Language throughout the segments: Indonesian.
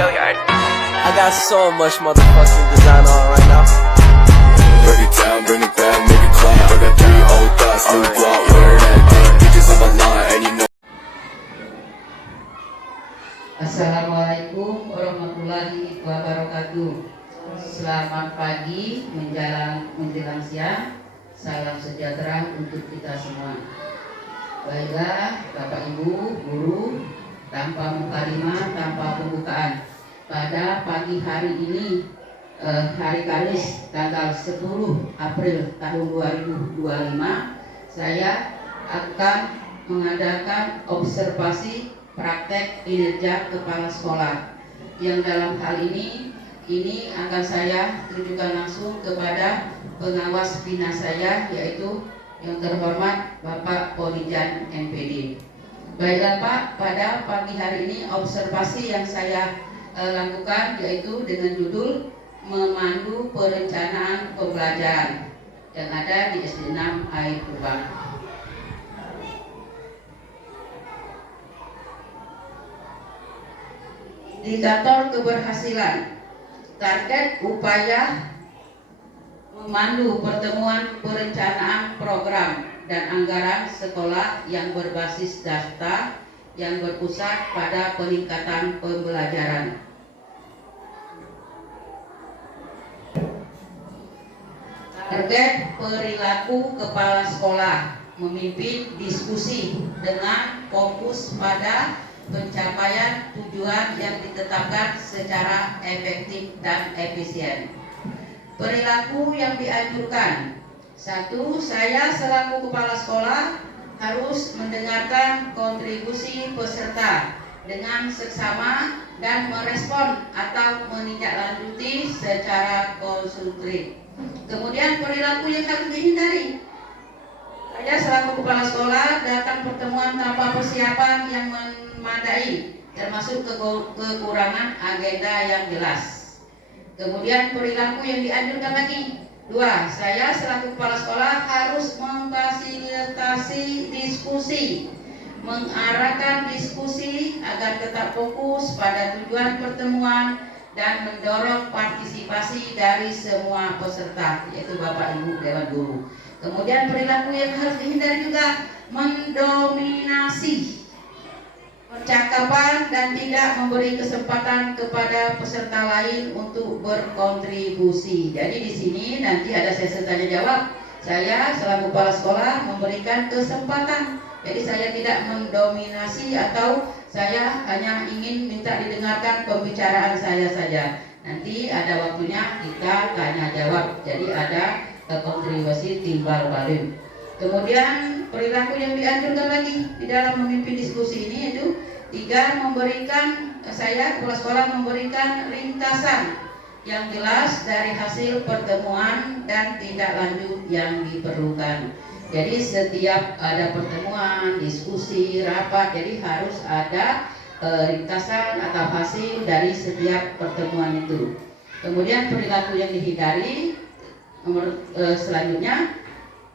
I got so much motherfucking design on right now. Break it down, bring it back, make it clap. I got 3 old thoughts, new block, where that dick, bitches on my line, and you know. Assalamualaikum warahmatullahi wabarakatuh. Selamat pagi menjelang siang. Salam sejahtera untuk kita semua. Baiklah, Bapak Ibu, guru, tanpa mukadimah, tanpa pembukaan. Pada pagi hari ini, hari Kamis, tanggal 10 April tahun 2025, saya akan mengadakan observasi praktek kinerja kepala sekolah. Yang dalam hal ini akan saya tunjukkan langsung kepada pengawas bina saya, yaitu yang terhormat Bapak Ponijan MPD. Baiklah Pak, pada pagi hari ini observasi yang saya lakukan yaitu dengan judul memandu perencanaan pembelajaran yang ada di SD 6 Air Kubang. Indikator keberhasilan, target upaya memandu pertemuan perencanaan program dan anggaran sekolah yang berbasis data yang berpusat pada peningkatan pembelajaran. Target perilaku kepala sekolah, memimpin diskusi dengan fokus pada pencapaian tujuan yang ditetapkan secara efektif dan efisien. Perilaku yang dianjurkan. 1. Saya selaku kepala sekolah harus mendengarkan kontribusi peserta dengan seksama dan merespon atau menindaklanjuti secara konstruktif. Kemudian perilaku yang harus dihindari. Saya selaku kepala sekolah datang pertemuan tanpa persiapan yang memadai, termasuk kekurangan agenda yang jelas. Kemudian perilaku yang dianjurkan lagi. 2. Saya selaku kepala sekolah harus memfasilitasi diskusi, mengarahkan diskusi agar tetap fokus pada tujuan pertemuan dan mendorong partisipasi dari semua peserta, yaitu Bapak Ibu Dewan Guru. Kemudian perilaku yang harus dihindari juga mendominasi percakapan dan tidak memberi kesempatan kepada peserta lain untuk berkontribusi. Jadi di sini nanti ada sesi tanya jawab. Saya selaku kepala sekolah memberikan kesempatan. Jadi saya tidak mendominasi atau saya hanya ingin minta didengarkan pembicaraan saya saja. Nanti ada waktunya kita tanya jawab. Jadi ada kontribusi timbal balik. Kemudian perilaku yang dianjurkan lagi di dalam memimpin diskusi ini yaitu 3. Saya kepala sekolah memberikan ringkasan yang jelas dari hasil pertemuan dan tindak lanjut yang diperlukan. Jadi setiap ada pertemuan, diskusi, rapat, jadi harus ada ringkasan atau hasil dari setiap pertemuan itu. Kemudian perilaku yang dihindari selanjutnya,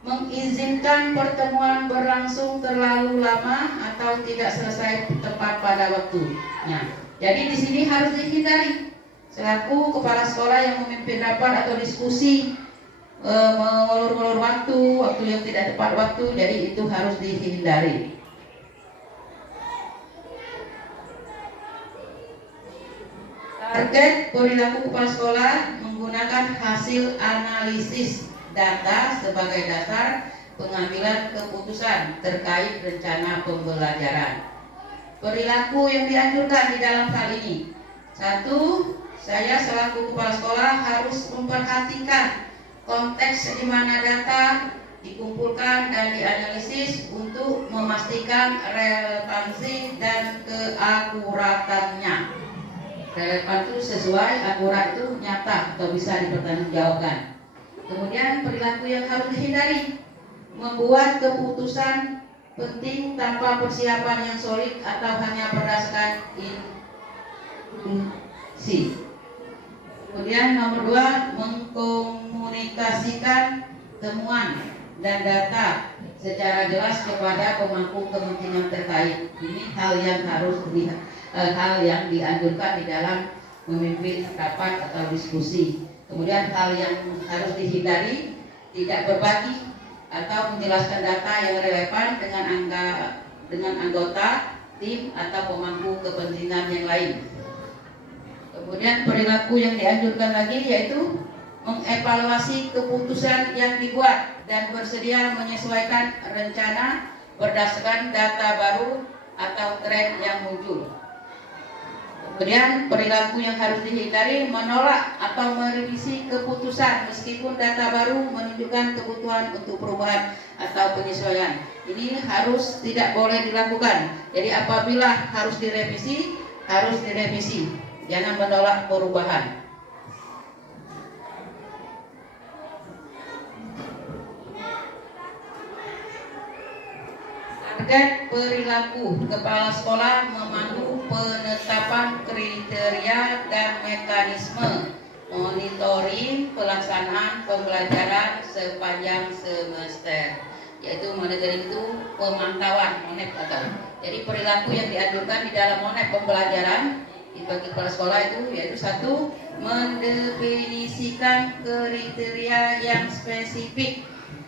mengizinkan pertemuan berlangsung terlalu lama atau tidak selesai tepat pada waktunya. Jadi di sini harus dihindari. Selaku kepala sekolah yang memimpin rapat atau diskusi mengulur-ulur waktu yang tidak tepat waktu, jadi itu harus dihindari. Target perilaku kepala sekolah menggunakan hasil analisis data sebagai dasar pengambilan keputusan terkait rencana pembelajaran. Perilaku yang dianjurkan di dalam hal ini. 1. Saya selaku kepala sekolah harus memperhatikan konteks di mana data dikumpulkan dan dianalisis untuk memastikan relevansi dan keakuratannya. Relevan itu sesuai, akurat itu nyata atau bisa dipertanggungjawabkan. Kemudian perilaku yang harus dihindari, membuat keputusan penting tanpa persiapan yang solid atau hanya berdasarkan intuisi. Kemudian nomor 2, mengkomunikasikan temuan dan data secara jelas kepada pemangku kepentingan terkait. Ini hal yang harus hal yang dianjurkan di dalam memimpin rapat atau diskusi. Kemudian hal yang harus dihindari, tidak berbagi atau menjelaskan data yang relevan dengan anggota tim atau pemangku kepentingan yang lain. Kemudian perilaku yang dianjurkan lagi yaitu mengevaluasi keputusan yang dibuat dan bersedia menyesuaikan rencana berdasarkan data baru atau tren yang muncul. Kemudian perilaku yang harus dihindari, menolak atau merevisi keputusan meskipun data baru menunjukkan kebutuhan untuk perubahan atau penyesuaian. Ini harus tidak boleh dilakukan. Jadi apabila harus direvisi, harus direvisi. Jangan menolak perubahan. Target perilaku kepala sekolah memandu penetapan kriteria dan mekanisme monitoring pelaksanaan pembelajaran sepanjang semester, yaitu monitoring itu pemantauan monep atau. Jadi perilaku yang dianjurkan di dalam monep pembelajaran bagi kepala sekolah itu yaitu satu, mendefinisikan kriteria yang spesifik,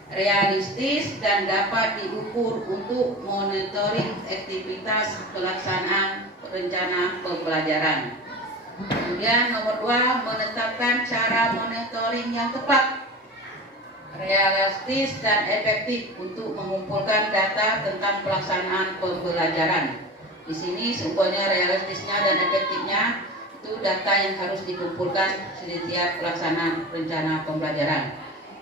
realistis dan dapat diukur untuk monitoring aktivitas pelaksanaan rencana pembelajaran. Kemudian nomor 2, menetapkan cara monitoring yang tepat, realistis dan efektif untuk mengumpulkan data tentang pelaksanaan pembelajaran. Di sini semuanya realistisnya dan efektifnya itu data yang harus dikumpulkan setiap pelaksanaan rencana pembelajaran.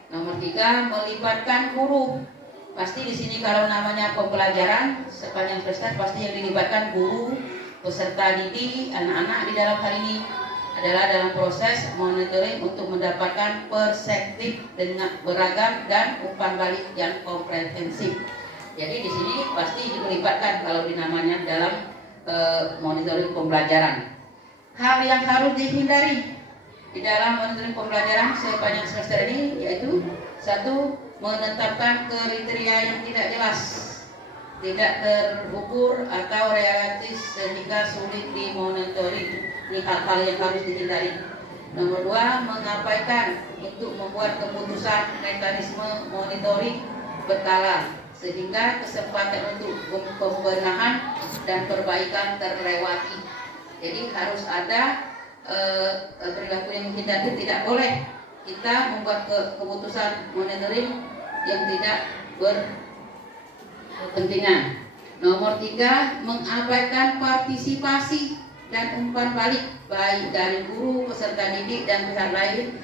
Nomor 3, melibatkan guru. Pasti di sini kalau namanya pembelajaran sepanjang semester pasti yang dilibatkan guru, peserta didik, anak-anak di dalam hal ini adalah dalam proses monitoring untuk mendapatkan perspektif dengan beragam dan umpan balik yang komprehensif. Jadi di sini pasti dilibatkan kalau dinamanya dalam monitoring pembelajaran. Hal yang harus dihindari di dalam monitoring pembelajaran sepanjang semester ini yaitu satu, menetapkan kriteria yang tidak jelas, tidak terukur atau realistis sehingga sulit dimonitoring. Ini hal-hal yang harus dihindari. Nomor 2, mengabaikan untuk membuat keputusan mekanisme monitoring berkala sehingga kesempatan untuk pembenahan dan perbaikan terlewati. Jadi harus ada perilaku yang dihindari. Tidak boleh kita membuat keputusan monitoring yang tidak berkepentingan. Nomor 3, mengabaikan partisipasi dan umpan balik baik dari guru, peserta didik dan pihak lain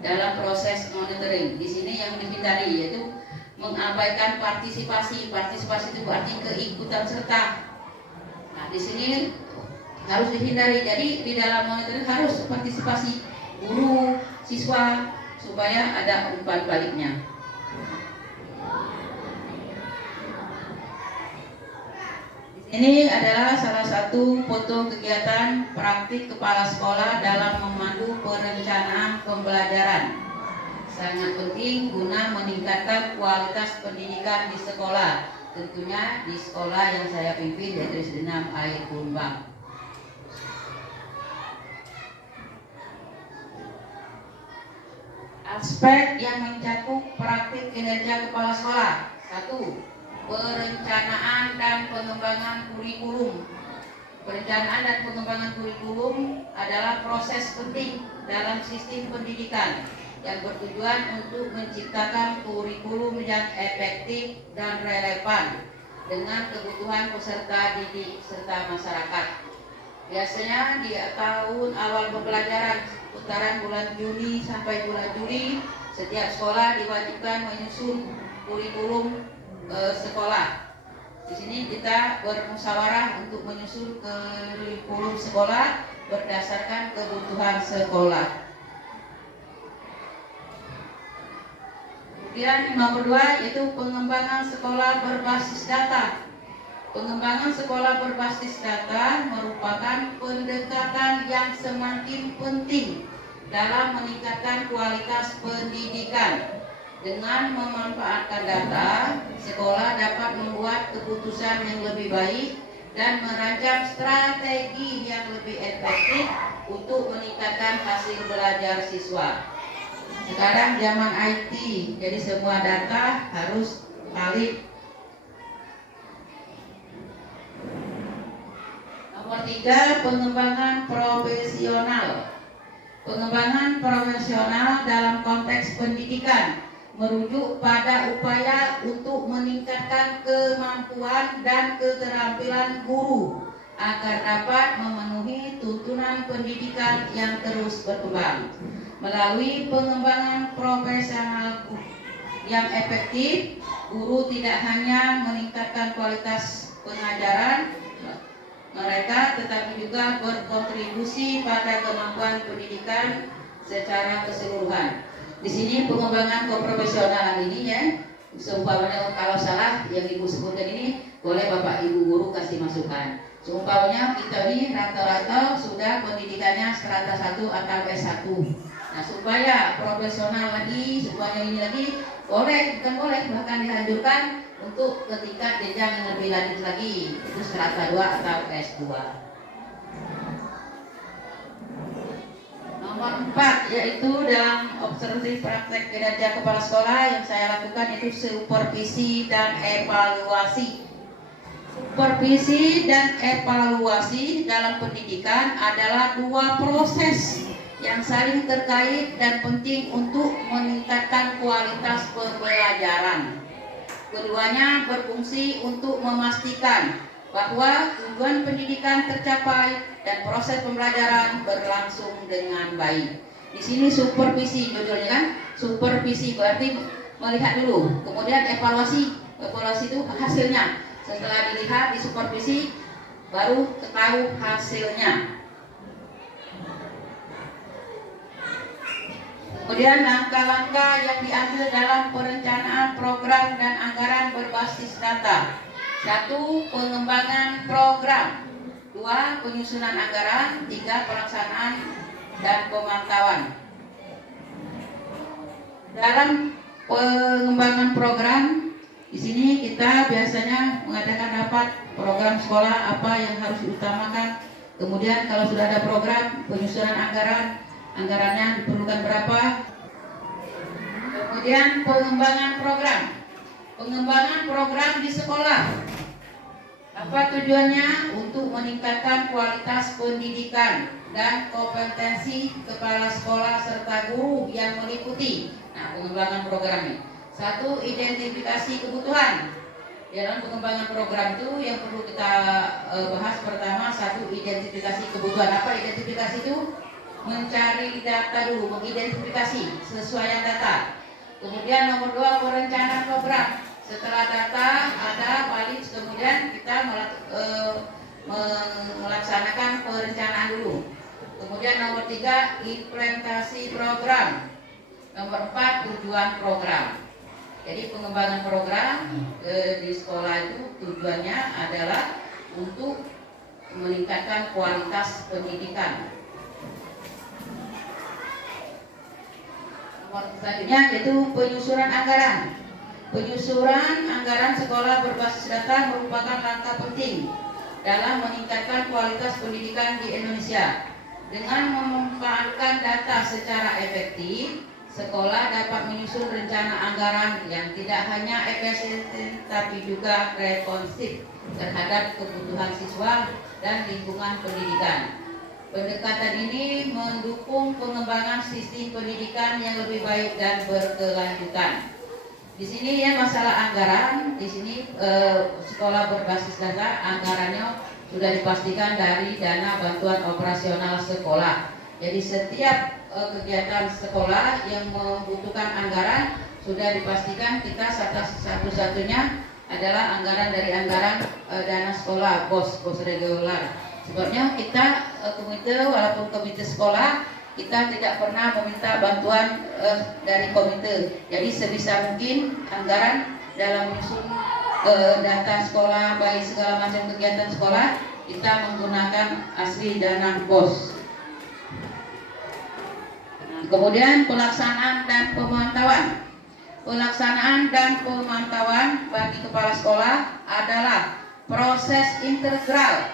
dalam proses monitoring. Di sini yang dihindari yaitu mengabaikan partisipasi. Partisipasi itu berarti keikutan serta. Nah, di sini harus dihindari. Jadi di dalam monitoring harus partisipasi guru, siswa supaya ada umpan baliknya. Ini adalah salah satu foto kegiatan praktik kepala sekolah dalam memandu perencanaan pembelajaran. Sangat penting guna meningkatkan kualitas pendidikan di sekolah, tentunya di sekolah yang saya pimpin yaitu SD 6 Air Kumbang. Aspek yang mencakup praktik kinerja kepala sekolah. 1. Perencanaan dan pengembangan kurikulum. Perencanaan dan pengembangan kurikulum adalah proses penting dalam sistem pendidikan yang bertujuan untuk menciptakan kurikulum yang efektif dan relevan dengan kebutuhan peserta didik serta masyarakat. Biasanya di tahun awal pembelajaran putaran bulan Juni sampai bulan Juli, setiap sekolah diwajibkan menyusun kurikulum sekolah. Di sini kita bermusyawarah untuk menyusun kurikulum sekolah berdasarkan kebutuhan sekolah. Kemudian nomor 2 yaitu pengembangan sekolah berbasis data. Pengembangan sekolah berbasis data merupakan pendekatan yang semakin penting dalam meningkatkan kualitas pendidikan. Dengan memanfaatkan data, sekolah dapat membuat keputusan yang lebih baik dan merancang strategi yang lebih efektif untuk meningkatkan hasil belajar siswa. Sekarang zaman IT, jadi semua data harus valid. Nomor 3, pengembangan profesional. Pengembangan profesional dalam konteks pendidikan merujuk pada upaya untuk meningkatkan kemampuan dan keterampilan guru agar dapat memenuhi tuntunan pendidikan yang terus berkembang. Melalui pengembangan profesional yang efektif, guru tidak hanya meningkatkan kualitas pengajaran mereka, tetapi juga berkontribusi pada kemampuan pendidikan secara keseluruhan. Di sini pengembangan keprofesionalan ini ya, seumpamanya kalau salah yang Ibu sebutkan ini, boleh Bapak Ibu guru kasih masukan. Seumpamanya kita ini rata-rata sudah pendidikannya strata 1 atau S1. Nah, supaya profesional lagi, supaya ini lagi, bukan boleh, bahkan dianjurkan untuk ketika jenjang yang lebih lanjut lagi, itu strata 2 atau S2. Nomor 4 yaitu dalam observasi praktek kinerja kepala sekolah yang saya lakukan itu supervisi dan evaluasi. Supervisi dan evaluasi dalam pendidikan adalah dua proses yang saling terkait dan penting untuk meningkatkan kualitas pembelajaran. Keduanya berfungsi untuk memastikan bahwa tujuan pendidikan tercapai dan proses pembelajaran berlangsung dengan baik. Di sini supervisi judulnya kan, supervisi berarti melihat dulu, kemudian evaluasi. Evaluasi itu hasilnya. Setelah dilihat di supervisi baru ketahui hasilnya. Kemudian langkah-langkah yang diambil dalam perencanaan program dan anggaran berbasis data. 1. Pengembangan program. 2. Penyusunan anggaran. 3. Pelaksanaan dan pemantauan. Dalam pengembangan program, di sini kita biasanya mengadakan rapat program sekolah apa yang harus diutamakan. Kemudian kalau sudah ada program, penyusunan anggarannya diperlukan berapa. Kemudian pengembangan program. Pengembangan program di sekolah. Apa tujuannya? Untuk meningkatkan kualitas pendidikan dan kompetensi kepala sekolah serta guru yang meliputi. Nah, pengembangan programnya. 1. Identifikasi kebutuhan. Dalam pengembangan program itu yang perlu kita bahas pertama, 1. Identifikasi kebutuhan. Apa identifikasi itu? Mencari data dulu, mengidentifikasi sesuai data. Kemudian nomor 2, perencanaan program. Setelah data ada valid, kemudian kita melaksanakan perencanaan dulu. Kemudian nomor 3, implementasi program. Nomor 4, tujuan program. Jadi pengembangan program di sekolah itu tujuannya adalah untuk meningkatkan kualitas pendidikan. Nomor selanjutnya yaitu penyusunan anggaran. Penyusunan anggaran sekolah berbasis data merupakan langkah penting dalam meningkatkan kualitas pendidikan di Indonesia. Dengan memanfaatkan data secara efektif, sekolah dapat menyusun rencana anggaran yang tidak hanya efisien tapi juga responsif terhadap kebutuhan siswa dan lingkungan pendidikan. Pendekatan ini mendukung pengembangan sistem pendidikan yang lebih baik dan berkelanjutan. Di sini ya masalah anggaran, di sini sekolah berbasis data anggarannya sudah dipastikan dari dana bantuan operasional sekolah. Jadi setiap kegiatan sekolah yang membutuhkan anggaran sudah dipastikan kita satu-satunya adalah anggaran dari anggaran dana sekolah, bos reguler. Sebabnya kita komite, walaupun komite sekolah, kita tidak pernah meminta bantuan dari komite. Jadi sebisa mungkin anggaran dalam menyusun data sekolah, baik segala macam kegiatan sekolah, kita menggunakan asli dana bos. Kemudian pelaksanaan dan pemantauan. Pelaksanaan dan pemantauan bagi kepala sekolah adalah proses integral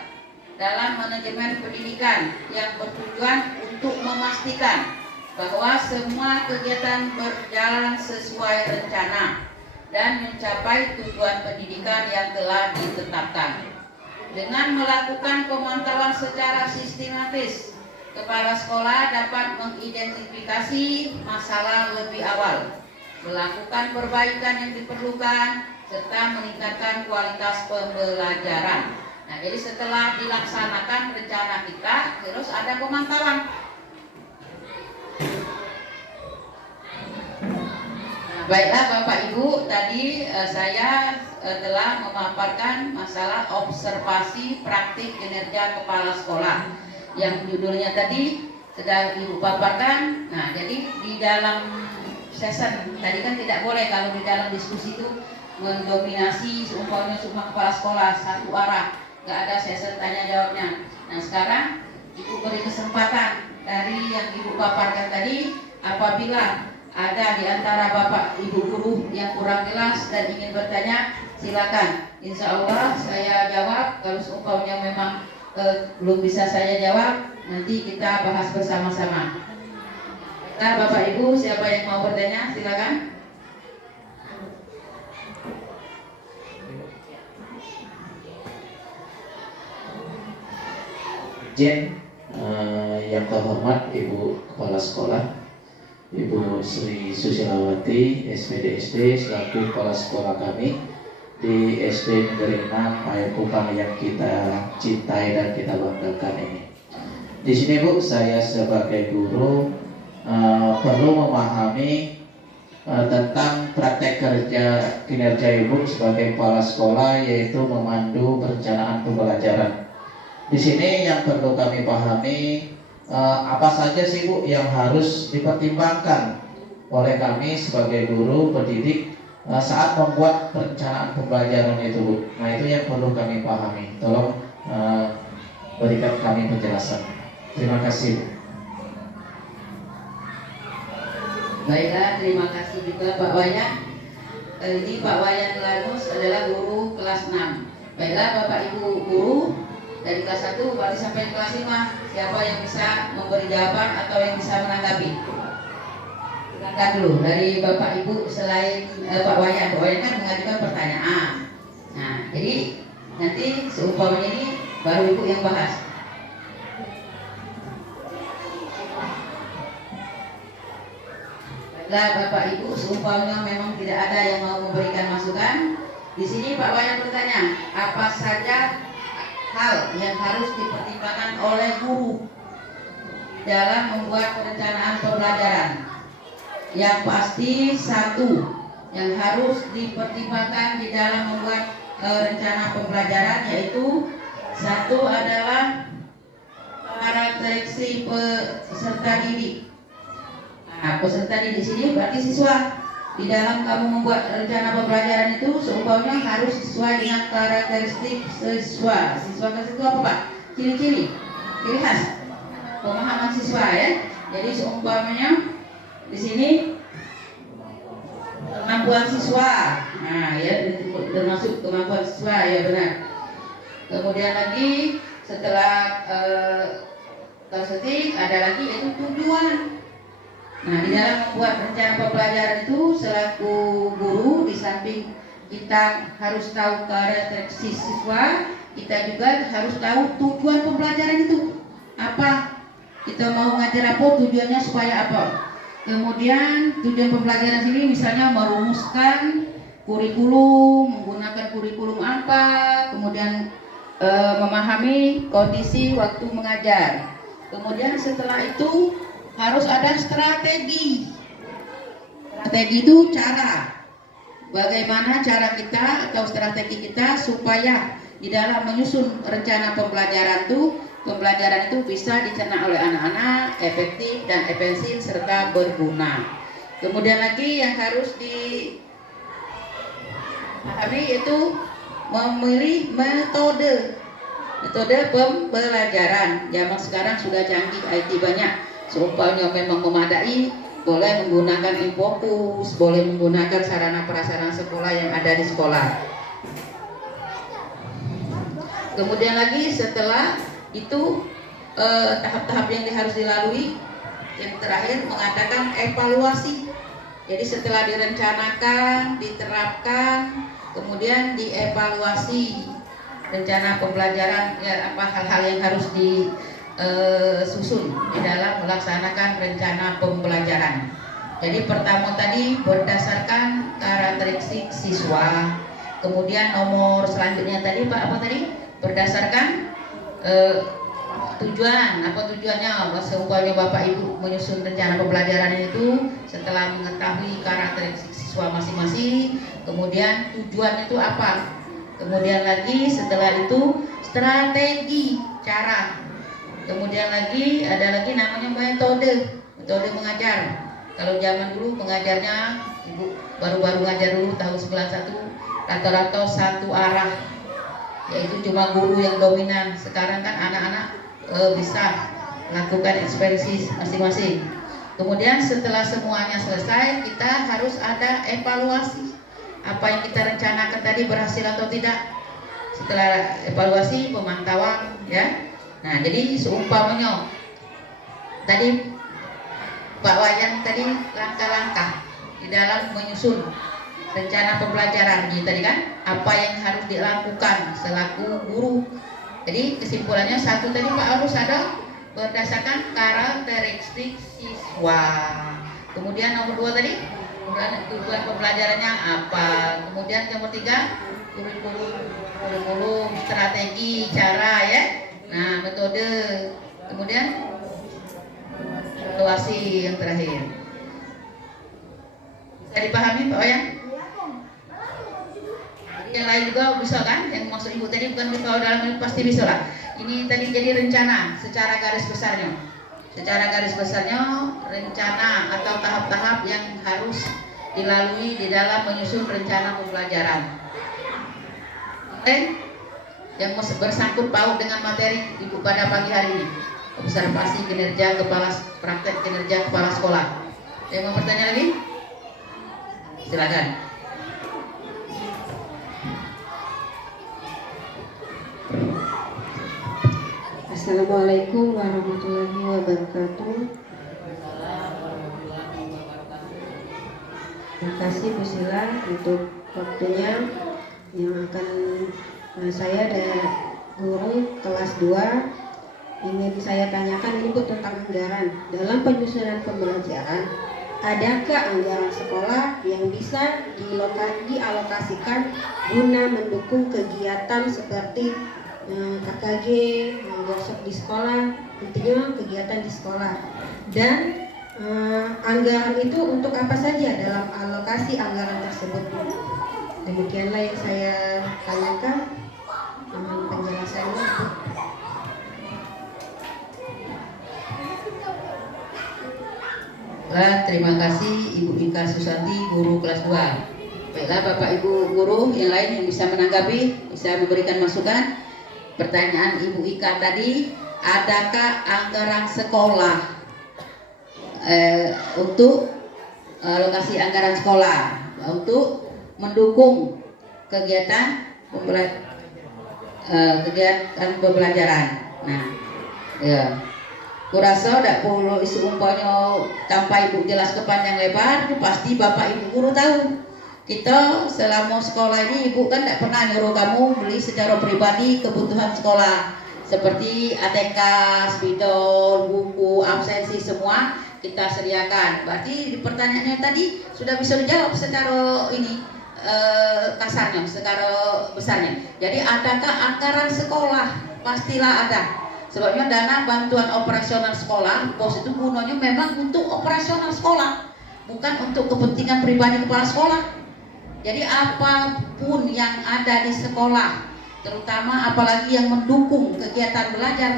dalam manajemen pendidikan yang bertujuan untuk memastikan bahwa semua kegiatan berjalan sesuai rencana dan mencapai tujuan pendidikan yang telah ditetapkan. Dengan melakukan pemantauan secara sistematis, kepala sekolah dapat mengidentifikasi masalah lebih awal, melakukan perbaikan yang diperlukan, serta meningkatkan kualitas pembelajaran. Nah, jadi setelah dilaksanakan rencana kita, terus ada pemantauan. Nah, baiklah Bapak Ibu, tadi saya telah memaparkan masalah observasi praktik kinerja kepala sekolah yang judulnya tadi sudah Ibu paparkan. Nah, jadi di dalam session tadi kan tidak boleh kalau di dalam diskusi itu mendominasi seumpamanya cuma kepala sekolah satu arah, nggak ada session tanya jawabnya. Nah, sekarang Ibu beri kesempatan dari yang Ibu paparkan tadi, apabila ada di antara Bapak Ibu guru yang kurang jelas dan ingin bertanya, silakan. Insya Allah saya jawab. Kalau seumpamanya memang belum bisa saya jawab, nanti kita bahas bersama-sama. Nah, Bapak Ibu, siapa yang mau bertanya, silakan. Izin yang terhormat Ibu Kepala Sekolah, Ibu Sri Susilawati, SPDSD selaku Kepala Sekolah kami di SD Negeri 6 Payakumbuh yang kita cintai dan kita banggakan ini. Di sini Bu, saya sebagai guru perlu memahami tentang praktek kerja kinerja Ibu sebagai kepala sekolah, yaitu memandu perencanaan pembelajaran. Di sini yang perlu kami pahami, apa saja sih Bu yang harus dipertimbangkan oleh kami sebagai guru pendidik saat membuat perencanaan pembelajaran itu Bu. Nah, itu yang perlu kami pahami. Tolong berikan kami penjelasan. Terima kasih Bu. Baiklah, terima kasih juga Pak Wayan. Ini Pak Wayan Lanus adalah guru kelas 6. Baiklah Bapak Ibu guru dari kelas 1 berarti sampai kelas 5, siapa yang bisa memberi jawaban atau yang bisa menanggapi? Silakan dulu dari Bapak Ibu selain Pak Wayan. Pak Wayan kan mengajukan pertanyaan. Nah, jadi nanti seumpamanya ini baru Ibu yang bahas. Baiklah Bapak Ibu, seumpamanya memang tidak ada yang mau memberikan masukan, di sini Pak Wayan bertanya, apa saja hal yang harus dipertimbangkan oleh guru dalam membuat perencanaan pembelajaran? Yang pasti satu yang harus dipertimbangkan di dalam membuat rencana pembelajaran, yaitu satu adalah karakteristik peserta didik. Nah, peserta didik di sini berarti siswa. Di dalam kamu membuat rencana pembelajaran itu seumpamanya harus sesuai dengan karakteristik siswa. Siswa itu apa Pak? Ciri-ciri, ciri khas pemahaman siswa ya. Jadi seumpamanya di sini kemampuan siswa. Nah, ya termasuk kemampuan siswa ya benar. Kemudian lagi setelah karakteristik ada lagi yaitu tujuan. Nah, di dalam membuat rencana pembelajaran itu selaku guru, di samping kita harus tahu karakteristik siswa, kita juga harus tahu tujuan pembelajaran itu apa. Kita mau ngajar apa, tujuannya supaya apa. Kemudian tujuan pembelajaran sini misalnya merumuskan kurikulum, menggunakan kurikulum apa, kemudian memahami kondisi waktu mengajar. Kemudian setelah itu harus ada strategi. Strategi itu cara. Bagaimana cara kita atau strategi kita supaya di dalam menyusun rencana pembelajaran itu bisa dicerna oleh anak-anak, efektif dan efisien serta berguna. Kemudian lagi yang harus dipahami yaitu memilih metode pembelajaran. Zaman sekarang sudah canggih, IT banyak. Seumpamanya memang memadai, boleh menggunakan Infocus, boleh menggunakan sarana prasarana sekolah yang ada di sekolah. Kemudian lagi setelah itu tahap-tahap yang harus dilalui, yang terakhir mengadakan evaluasi. Jadi setelah direncanakan, diterapkan, kemudian dievaluasi rencana pembelajaran, ya apa hal-hal yang harus disusun di dalam melaksanakan rencana pembelajaran. Jadi pertama tadi berdasarkan karakteristik siswa, kemudian nomor selanjutnya tadi Pak apa tadi? Berdasarkan tujuan, apa tujuannya? Seumpamanya Bapak Ibu menyusun rencana pembelajaran itu setelah mengetahui karakteristik siswa masing-masing, kemudian tujuan itu apa? Kemudian lagi setelah itu strategi, cara. Kemudian lagi ada lagi namanya metode mengajar. Kalau zaman dulu mengajarnya, Ibu baru-baru ngajar dulu tahun 91, rata-rata satu arah, yaitu cuma guru yang dominan. Sekarang kan anak-anak bisa melakukan ekspresi masing-masing. Kemudian setelah semuanya selesai, kita harus ada evaluasi. Apa yang kita rencanakan tadi berhasil atau tidak. Setelah evaluasi, pemantauan, ya. Nah, jadi seumpamanya tadi Pak Wayan tadi langkah-langkah di dalam menyusun rencana pembelajaran tadi kan, apa yang harus dilakukan selaku guru. Jadi kesimpulannya satu tadi Pak harus ada berdasarkan karakteristik siswa. Kemudian nomor 2 tadi tujuan pembelajarannya apa. Kemudian nomor 3 kurikulum, strategi, cara ya. Nah metode. Kemudian evaluasi yang terakhir. Bisa dipahami Pak Wayan? Yang lain juga bisa kan? Yang maksud Ibu tadi bukan kalau dalam ini pasti bisa lah. Ini tadi jadi rencana secara garis besarnya. Secara garis besarnya rencana atau tahap-tahap yang harus dilalui di dalam menyusun rencana pembelajaran. Yang bersangkut paut dengan materi Ibu pada pagi hari ini. Observasi kinerja praktek kinerja kepala sekolah. Yang mau bertanya lagi? Silakan. Assalamualaikum warahmatullahi wabarakatuh. Terima kasih Bu Sila untuk waktunya yang akan saya dari guru kelas 2 ingin saya tanyakan ini Bu tentang anggaran. Dalam penyusunan pembelajaran, adakah anggaran sekolah yang bisa dialokasikan guna mendukung kegiatan seperti KKG, workshop di sekolah, intinya kegiatan di sekolah. Dan anggaran itu untuk apa saja dalam alokasi anggaran tersebut? Demikianlah yang saya tanyakan. Mohon penjelasannya. Terima kasih Ibu Ika Susanti, guru kelas 2. Baiklah Bapak Ibu guru yang lain yang bisa menanggapi, bisa memberikan masukan. Pertanyaan Ibu Ika tadi, adakah anggaran sekolah untuk alokasi anggaran sekolah untuk mendukung kegiatan pembelajaran. Nah, ya. Kurasa tidak perlu isu umpanya tanpa Ibu jelas kepanjang lebar, pasti Bapak Ibu guru tahu. Kita selama sekolah ini Ibu kan tidak pernah nyuruh kamu beli secara pribadi kebutuhan sekolah seperti ATK, spidol, buku, absensi semua kita sediakan. Berarti pertanyaannya tadi sudah bisa dijawab secara ini kasarnya, secara besarnya. Jadi adakah anggaran sekolah? Pastilah ada. Sebabnya dana bantuan operasional sekolah, BOS itu gunanya memang untuk operasional sekolah, bukan untuk kepentingan pribadi kepala sekolah. Jadi apapun yang ada di sekolah, terutama apalagi yang mendukung kegiatan belajar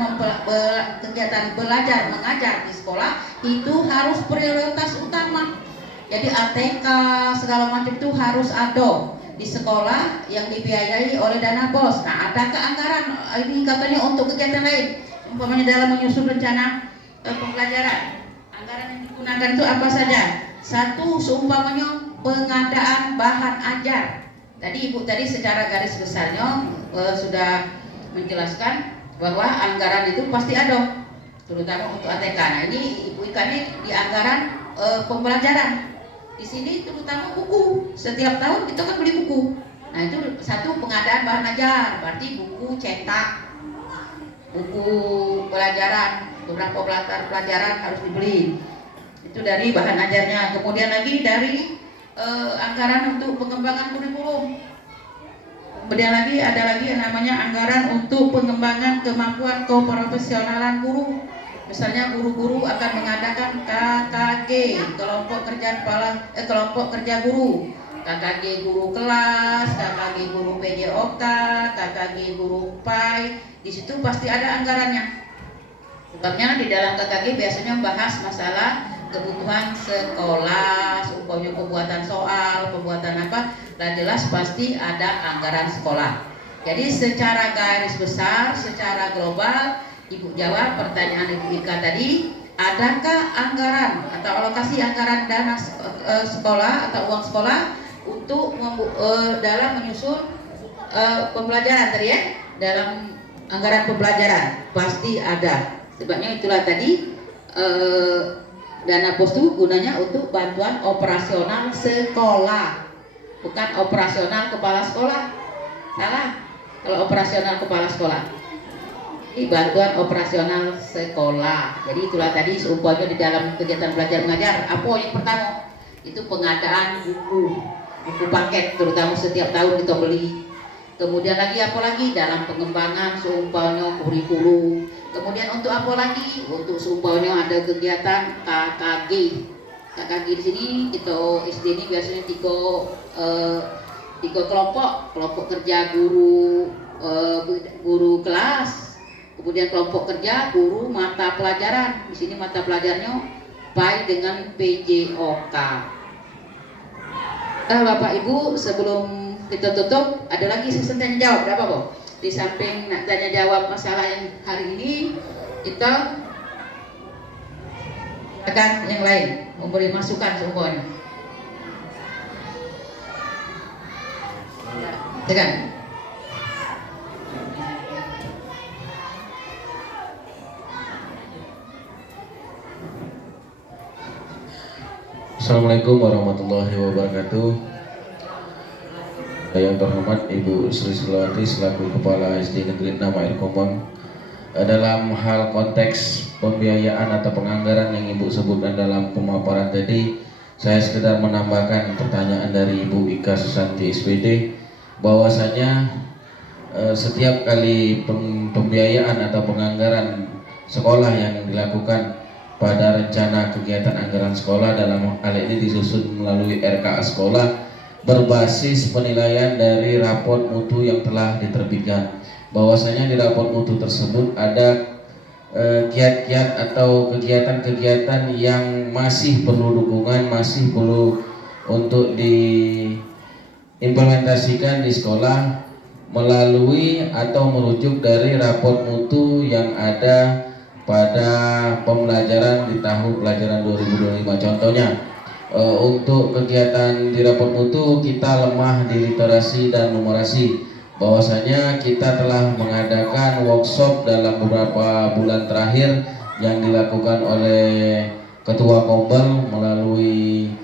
mengajar di sekolah, itu harus prioritas utama. Jadi ATK segala macam itu harus ada di sekolah yang dibiayai oleh dana BOS. Nah, adakah anggaran ini katanya untuk kegiatan lain? Umpamanya dalam menyusun rencana pembelajaran, anggaran yang digunakan itu apa saja? Satu, seumpamanya pengadaan bahan ajar. Tadi Ibu tadi secara garis besarnya sudah menjelaskan bahwa anggaran itu pasti ada, terutama untuk ATK. Nah ini Ibu Ika ini di anggaran pembelajaran. Di sini terutama buku. Setiap tahun kita kan beli buku. Nah itu satu pengadaan bahan ajar, berarti buku cetak, buku pelajaran, beberapa pelajaran harus dibeli. Itu dari bahan ajarnya. Kemudian lagi dari anggaran untuk pengembangan kurikulum. Kemudian lagi ada lagi yang namanya anggaran untuk pengembangan kemampuan keprofesionalan guru. Misalnya guru-guru akan mengadakan KKG, kelompok kerja guru, KKG guru kelas, KKG guru PJOK, KKG guru PAI. Di situ pasti ada anggarannya. Sebabnya di dalam KKG biasanya membahas masalah kebutuhan sekolah, umpamanya pembuatan soal, pembuatan apa, dan jelas pasti ada anggaran sekolah. Jadi secara garis besar, secara global, Ibu jawab pertanyaan Ibu Ika tadi, adakah anggaran atau alokasi anggaran dana sekolah atau uang sekolah untuk dalam menyusun pembelajaran tadi ya, dalam anggaran pembelajaran pasti ada. Sebabnya itulah tadi dana pos itu gunanya untuk bantuan operasional sekolah, bukan operasional kepala sekolah. Salah kalau operasional kepala sekolah. Ini bantuan operasional sekolah. Jadi itulah tadi seumpamanya di dalam kegiatan belajar mengajar. Apa yang pertama? Itu pengadaan buku paket, terutama setiap tahun kita beli. Kemudian lagi apa lagi? Dalam pengembangan seumpamanya kurikulum. Kemudian untuk apa lagi? Untuk seumpamanya ada kegiatan KKG. KKG di sini kita SD ini biasanya tiga kelompok kerja guru kelas, kemudian kelompok kerja guru mata pelajaran. Di sini mata pelajarannya PAI dengan PJOK. Bapak Ibu, sebelum kita tutup ada lagi sesi tanya jawab, berapa Bob? Di samping nak tanya jawab masalah yang hari ini, kita akan yang lain memberi masukan semuanya. Tekan. Assalamualaikum warahmatullahi wabarakatuh. Yang terhormat Ibu Sri Silawati selaku Kepala SD Negeri 6 Air Kombang, dalam hal konteks pembiayaan atau penganggaran yang Ibu sebutkan dalam pemaparan tadi, saya sekedar menambahkan pertanyaan dari Ibu Ika Susanti SPD, bahwasanya setiap kali pembiayaan atau penganggaran sekolah yang dilakukan pada rencana kegiatan anggaran sekolah, dalam hal ini disusun melalui RKA sekolah berbasis penilaian dari raport mutu yang telah diterbitkan, bahwasanya di raport mutu tersebut ada kiat-kiat atau kegiatan-kegiatan yang masih perlu dukungan, masih perlu untuk diimplementasikan di sekolah melalui atau merujuk dari raport mutu yang ada pada pembelajaran di tahun pelajaran 2025. Contohnya untuk kegiatan di raport mutu kita lemah di literasi dan numerasi, bahwasanya kita telah mengadakan workshop dalam beberapa bulan terakhir yang dilakukan oleh Ketua Kombel melalui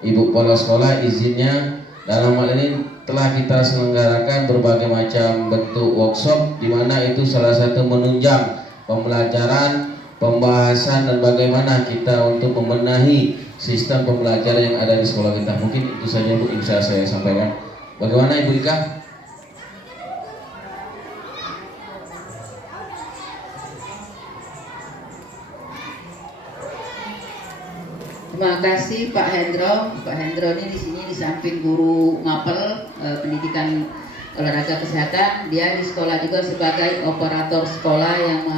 Ibu Kepala Sekolah izinnya. Dalam hal ini telah kita selenggarakan berbagai macam bentuk workshop, di mana itu salah satu menunjang pembelajaran, pembahasan dan bagaimana kita untuk membenahi sistem pembelajaran yang ada di sekolah kita. Mungkin itu saja Bu yang bisa saya sampaikan. Bagaimana Ibu Ika? Terima kasih Pak Hendro. Pak Hendro ini di sini di samping guru ngapel pendidikan olahraga kesehatan, dia di sekolah juga sebagai operator sekolah yang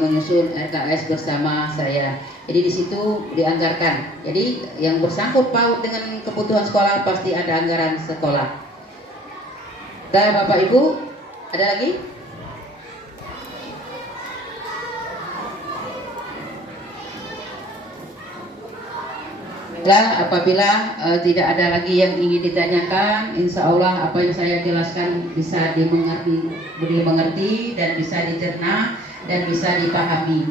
menyusun RKS bersama saya. Jadi di situ dianggarkan. Jadi yang bersangkut paut dengan kebutuhan sekolah pasti ada anggaran sekolah. Dan Bapak Ibu, ada lagi? Apabila tidak ada lagi yang ingin ditanyakan, insya Allah apa yang saya jelaskan bisa dimengerti dan bisa dicerna dan bisa dipahami.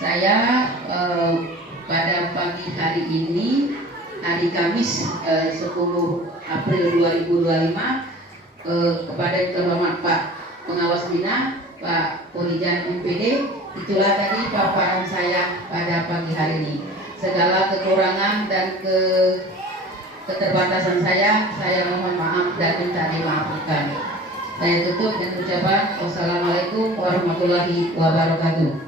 Saya pada pagi hari ini, hari Kamis 10 April 2025, kepada yang terhormat Pak Pengawas Bina, Pak Polijan MPD, itulah tadi paparan saya pada pagi hari ini. Segala kekurangan dan keterbatasan saya mohon maaf dan minta dimaafkan. Saya tutup dengan ucapan wassalamualaikum warahmatullahi wabarakatuh.